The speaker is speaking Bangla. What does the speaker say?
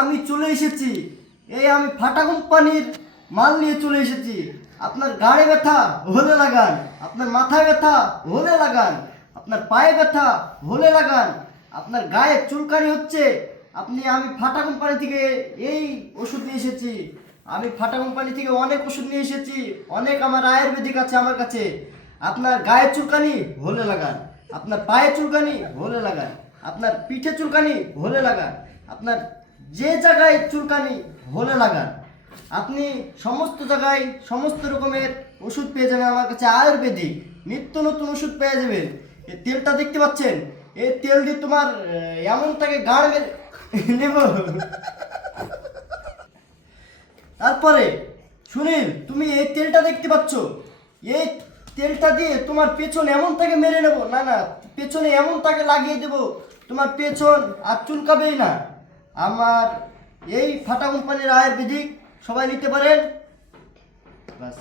আমি চলে এসেছি। আমি ফাটা কোম্পানির মাল নিয়ে চলে এসেছি। আপনার গাড়ে ব্যথা হলে লাগান, আপনার মাথায় ব্যথা হলে লাগান, আপনার পায়ে ব্যথা হলে লাগান, আপনার গায়ে চুলকানি হচ্ছে, আমি ফাটা কোম্পানি থেকে এই ওষুধ নিয়ে এসেছি। আমি ফাটা কোম্পানি থেকে অনেক ওষুধ নিয়ে এসেছি, অনেক আমার আয়ুর্বেদিক আছে আমার কাছে। আপনার গায়ে চুলকানি হলে লাগান, আপনার পায়ে চুলকানি হলে লাগান, আপনার পিঠে চুলকানি হলে লাগান, আপনার যে জায়গায় চুলকানি হলে লাগান। আপনি সমস্ত জায়গায় সমস্ত রকমের ওষুধ পেয়ে যাবেন আমার কাছে, আয়ুর্বেদিক নিত্য নতুন ওষুধ পেয়ে যাবেন। এই তেলটা দেখতে পাচ্ছেন, এই তেল দিয়ে তোমার এমন তাকে গাড় মেরে নেব। তারপরে সুনীল, তুমি এই তেলটা দেখতে পাচ্ছ, এই তেলটা দিয়ে তোমার পেছন এমন তাকে মেরে নেব, না না, পেছনে এমন তাকে লাগিয়ে দেব, তোমার পেছন আর চুলকাবেই না। আমার এই ফাটা কোম্পানির আয়ুর্বেদিক সবাই নিতে পারেন, বাস।